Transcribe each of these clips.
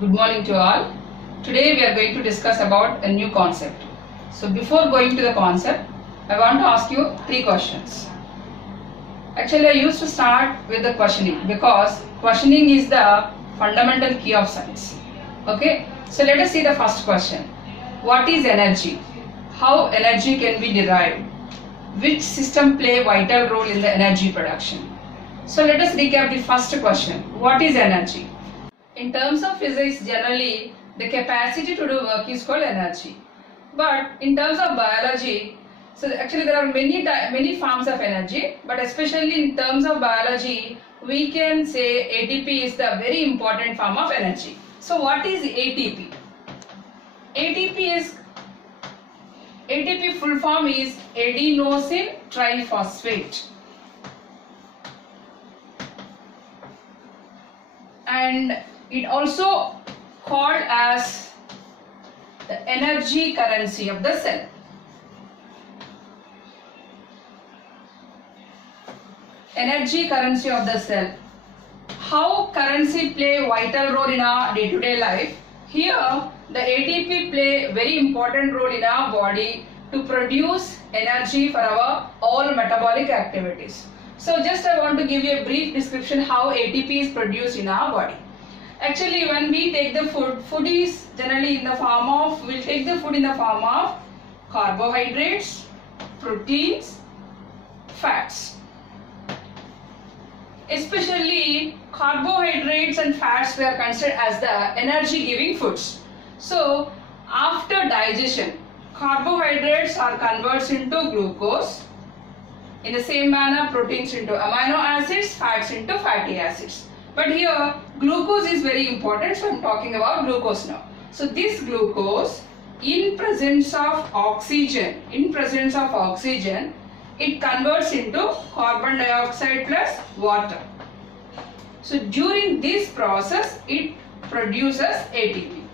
Good morning to all. Today we are going to discuss about a new concept. So before going to the concept, I want to ask you three questions. Actually, I used to start with the questioning because questioning is the fundamental key of science. Okay, so let us see the first question. What is energy? How energy can be derived? Which system play a vital role in the energy production? So let us recap the first question. What is energy? In terms of physics, generally the capacity to do work is called energy. But in terms of biology, so actually there are many forms of energy, but especially in terms of biology, we can say ATP is the very important form of energy. So what is ATP? ATP full form is adenosine triphosphate. And it also called as the energy currency of the cell. Energy currency of the cell. How currency play a vital role in our day-to-day life? Here, the ATP play a very important role in our body to produce energy for our all metabolic activities. So just I want to give you a brief description how ATP is produced in our body. Actually, when we take the food is generally in the form of, we'll take the food in the form of carbohydrates, proteins, fats. Especially carbohydrates and fats were considered as the energy giving foods. So after digestion, carbohydrates are converted into glucose. In the same manner, proteins into amino acids, fats into fatty acids. But here, glucose is very important, so I am talking about glucose now. So this glucose, in presence of oxygen, it converts into carbon dioxide plus water. So during this process, it produces ATP.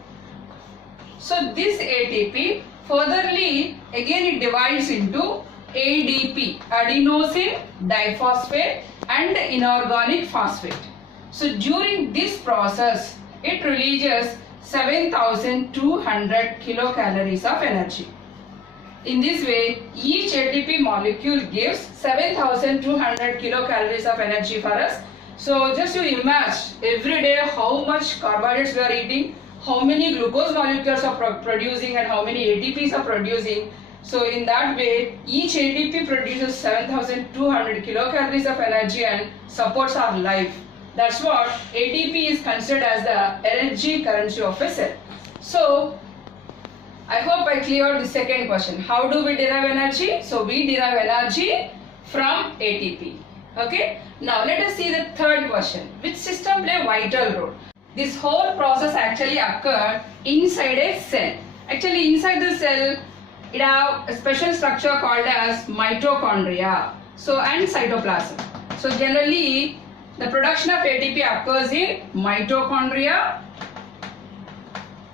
So this ATP, furtherly, again it divides into ADP, adenosine diphosphate, and inorganic phosphate. So during this process, it releases 7,200 kilocalories of energy. In this way, each ATP molecule gives 7,200 kilocalories of energy for us. So just you imagine every day how much carbohydrates we are eating, how many glucose molecules are producing and how many ATPs are producing. So in that way, each ATP produces 7,200 kilocalories of energy and supports our life. That's what ATP is considered as the energy currency of a cell. So I hope I cleared the second question. How do we derive energy? So we derive energy from ATP. Okay. Now let us see the third question. Which system play a vital role? This whole process actually occurred inside a cell. Actually inside the cell, it have a special structure called as mitochondria. So and cytoplasm. So generally the production of ATP occurs in mitochondria.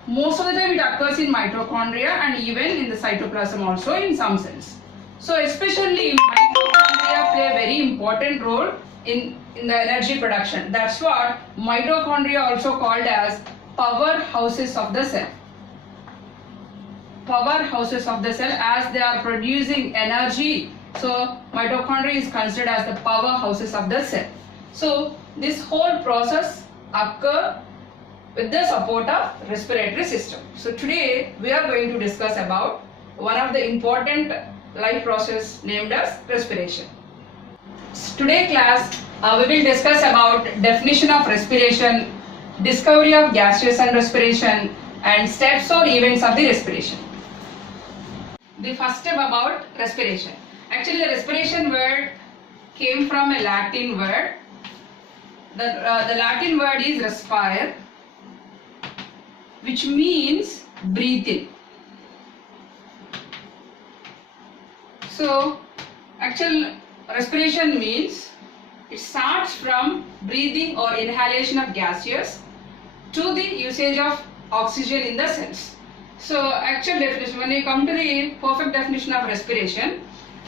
Most of the time it occurs in mitochondria and even in the cytoplasm also in some cells. So especially mitochondria play a very important role in the energy production. That's what mitochondria also called as powerhouses of the cell. Powerhouses of the cell, as they are producing energy. So mitochondria is considered as the powerhouses of the cell. So this whole process occurs with the support of respiratory system. So today we are going to discuss about one of the important life process named as respiration. Today class we will discuss about definition of respiration, discovery of gaseous and respiration, and steps or events of the respiration. The first step about respiration. Actually the respiration word came from a Latin word. The Latin word is respire, which means breathe in. So actual respiration means it starts from breathing or inhalation of gaseous to the usage of oxygen in the cells. So actual definition, when you come to the perfect definition of respiration,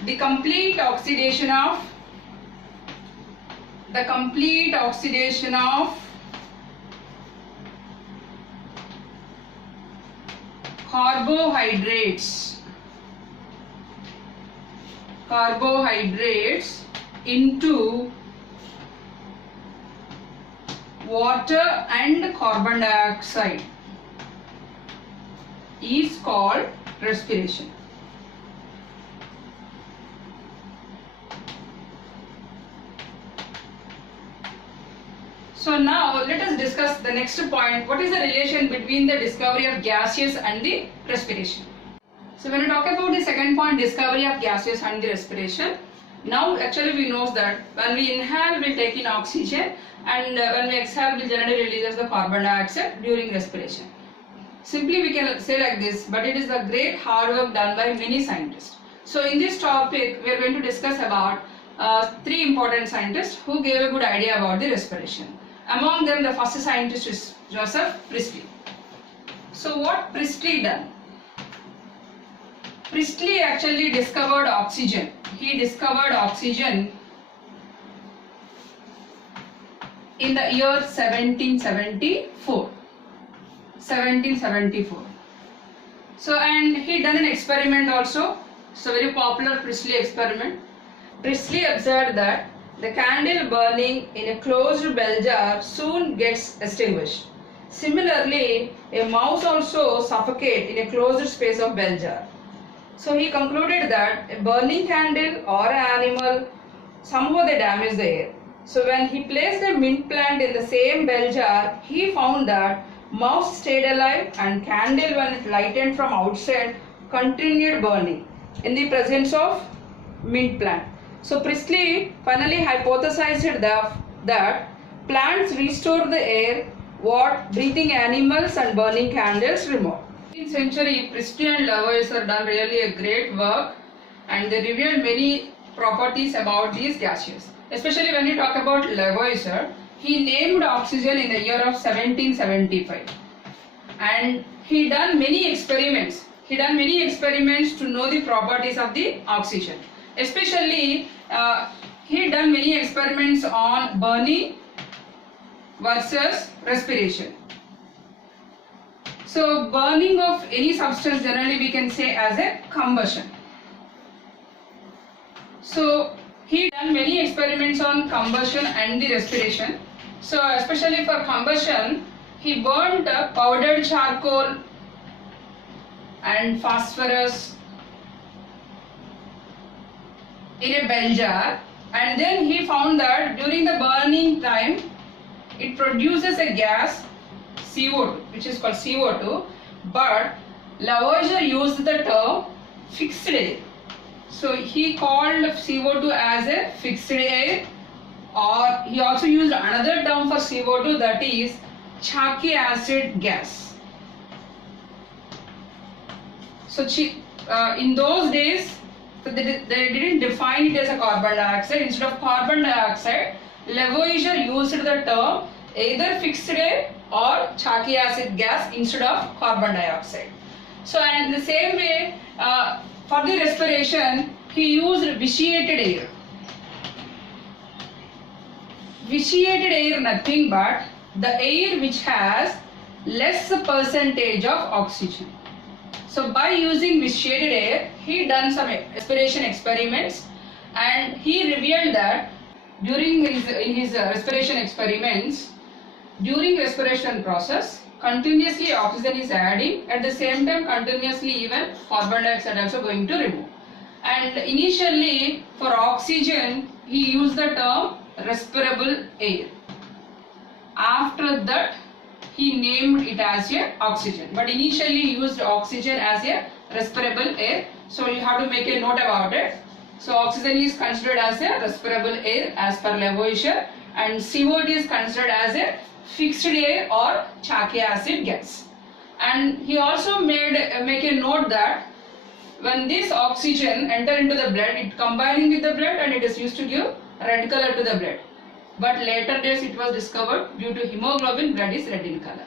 the complete oxidation of carbohydrates into water and carbon dioxide is called respiration. So now let us discuss the next point. What is the relation between the discovery of gaseous and the respiration? So when we talk about the second point, discovery of gaseous and the respiration, now actually we know that when we inhale we take in oxygen, and when we exhale we generally release the carbon dioxide during respiration. Simply we can say like this, but it is the great hard work done by many scientists. So in this topic we are going to discuss about three important scientists who gave a good idea about the respiration. Among them, the first scientist is Joseph Priestley. So what Priestley done? Priestley actually discovered oxygen. He discovered oxygen in the year 1774. So, and he done an experiment also. So very popular Priestley experiment. Priestley observed that the candle burning in a closed bell jar soon gets extinguished. Similarly, a mouse also suffocates in a closed space of bell jar. So he concluded that a burning candle or an animal, somehow they damage the air. So when he placed a mint plant in the same bell jar, he found that mouse stayed alive and candle, when it lightened from outside, continued burning in the presence of mint plant. So Priestley finally hypothesized that plants restore the air what breathing animals and burning candles remove. In 19th century, Priestley and Lavoisier done really a great work, and they revealed many properties about these gases. Especially when you talk about Lavoisier, he named oxygen in the year of 1775, and he done many experiments. He done many experiments to know the properties of the oxygen. Especially, he done many experiments on burning versus respiration. So, burning of any substance generally we can say as a combustion. So, he done many experiments on combustion and the respiration. So, especially for combustion, he burnt powdered charcoal and phosphorus in a bell jar, and then he found that during the burning time it produces a gas CO2, which is called CO2, but Lavoisier used the term fixed air. So he called CO2 as a fixed air, or he also used another term for CO2, that is chalky acid gas. So in those days they didn't define it as a carbon dioxide. Instead of carbon dioxide, Lavoisier used the term either fixed air or chalky acid gas instead of carbon dioxide. So, and in the same way, for the respiration, he used vitiated air. Vitiated air nothing but the air which has less percentage of oxygen. So by using vitiated air, he done some respiration experiments, and he revealed that during his respiration experiments, during respiration process, continuously oxygen is adding, at the same time continuously even carbon dioxide also going to remove. And initially for oxygen he used the term respirable air. After that he named it as a oxygen, but initially he used oxygen as a respirable air. So you have to make a note about it. So oxygen is considered as a respirable air as per Lavoisier, and CO2 is considered as a fixed air or chalky acid gas. And he also make a note that when this oxygen enter into the blood, it combining with the blood and it is used to give red color to the blood. But later days it was discovered due to hemoglobin, blood is red in color.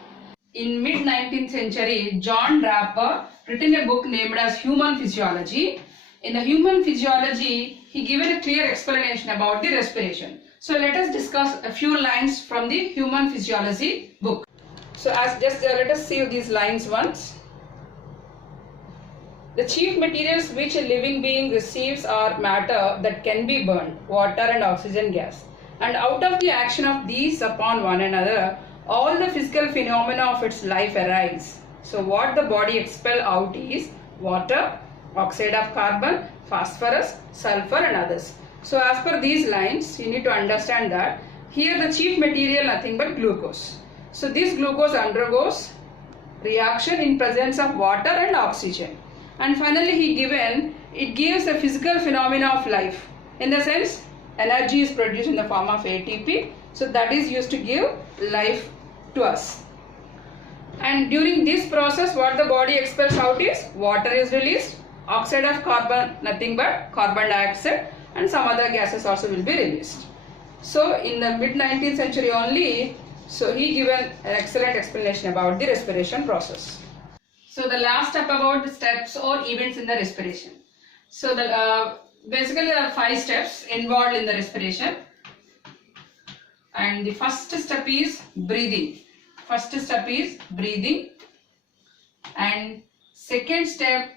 In mid 19th century, John Draper written a book named as Human Physiology. In the Human Physiology, he given a clear explanation about the respiration. So let us discuss a few lines from the Human Physiology book. So let us see these lines once. The chief materials which a living being receives are matter that can be burned, water and oxygen gas. And out of the action of these upon one another, all the physical phenomena of its life arise. So what the body expel out is water, oxide of carbon, phosphorus, sulfur and others. So as per these lines, you need to understand that here the chief material nothing but glucose. So this glucose undergoes reaction in presence of water and oxygen. And finally it gives a physical phenomena of life. In the sense, energy is produced in the form of ATP. So that is used to give life to us. And during this process, what the body expels out is water is released, oxide of carbon nothing but carbon dioxide, and some other gases also will be released. So in the mid 19th century only, so he given an excellent explanation about the respiration process. So the last step about the steps or events in the respiration. So the basically there are 5 steps involved in the respiration. And the first step is breathing. First step is breathing. And second step,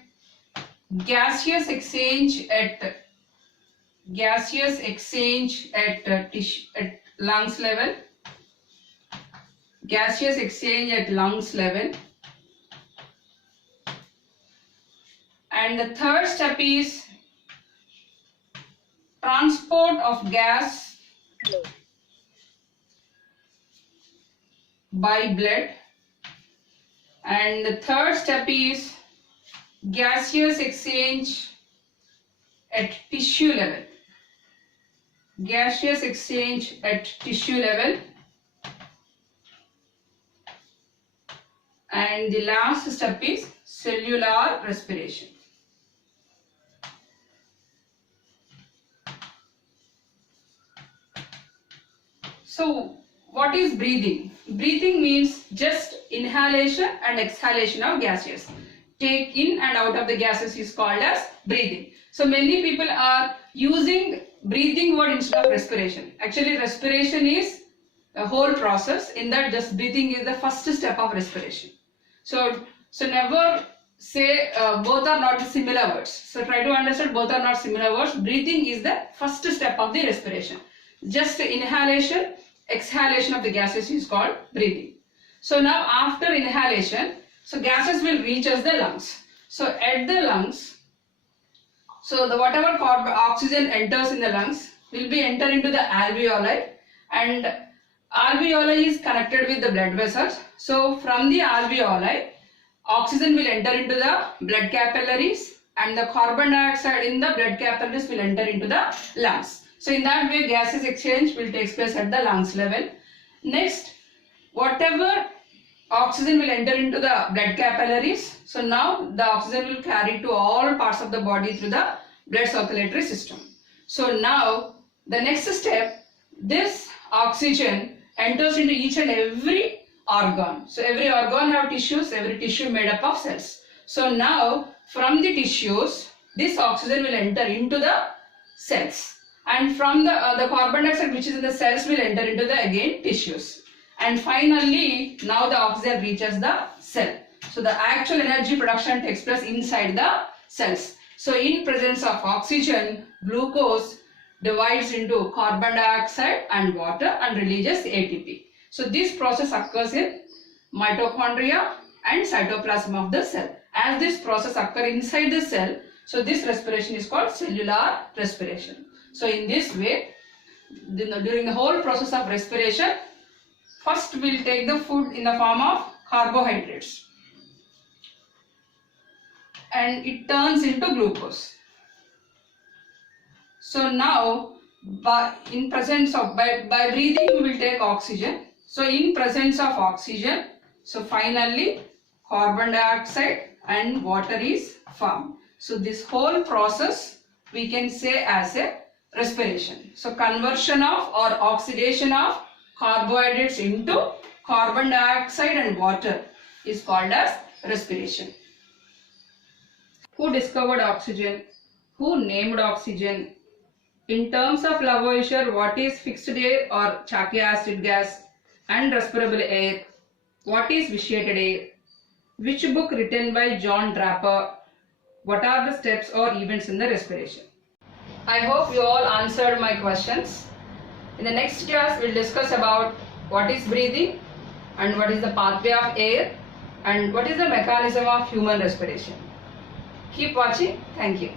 gaseous exchange at lungs level. Gaseous exchange at lungs level. And the third step is transport of gas by blood. And the third step is gaseous exchange at tissue level. Gaseous exchange at tissue level. And the last step is cellular respiration. So what is breathing? Breathing means just inhalation and exhalation of gases. Take in and out of the gases is called as breathing. So many people are using breathing word instead of respiration. Actually respiration is a whole process. In that just breathing is the first step of respiration. So never say both are not similar words. So try to understand both are not similar words. Breathing is the first step of the respiration. Just inhalation, exhalation of the gases is called breathing. So now after inhalation, so gases will reach us the lungs. So at the lungs, so the whatever oxygen enters in the lungs will be enter into the alveoli, and alveoli is connected with the blood vessels. So from the alveoli, oxygen will enter into the blood capillaries and the carbon dioxide in the blood capillaries will enter into the lungs. So in that way gases exchange will take place at the lungs level. Next, whatever oxygen will enter into the blood capillaries. So now the oxygen will carry to all parts of the body through the blood circulatory system. So now the next step, this oxygen enters into each and every organ. So every organ have tissues, every tissue made up of cells. So now from the tissues, this oxygen will enter into the cells. And from the carbon dioxide which is in the cells will enter into the again tissues. And finally, now the oxygen reaches the cell. So the actual energy production takes place inside the cells. So in presence of oxygen, glucose divides into carbon dioxide and water and releases ATP. So this process occurs in mitochondria and cytoplasm of the cell. As this process occurs inside the cell, so this respiration is called cellular respiration. So in this way, during the whole process of respiration, first we'll take the food in the form of carbohydrates and it turns into glucose. So now by breathing we will take oxygen. So in presence of oxygen, so finally carbon dioxide and water is formed. So this whole process we can say as a respiration. So conversion of or oxidation of carbohydrates into carbon dioxide and water is called as respiration. Who discovered oxygen? Who named oxygen? In terms of Lavoisier, what is fixed air or Chakia acid gas and respirable air? What is vitiated air? Which book written by John Draper? what are the steps or events in the respiration. I hope you all answered my questions. In the next class, we'll discuss about what is breathing and what is the pathway of air and what is the mechanism of human respiration. Keep watching. Thank you.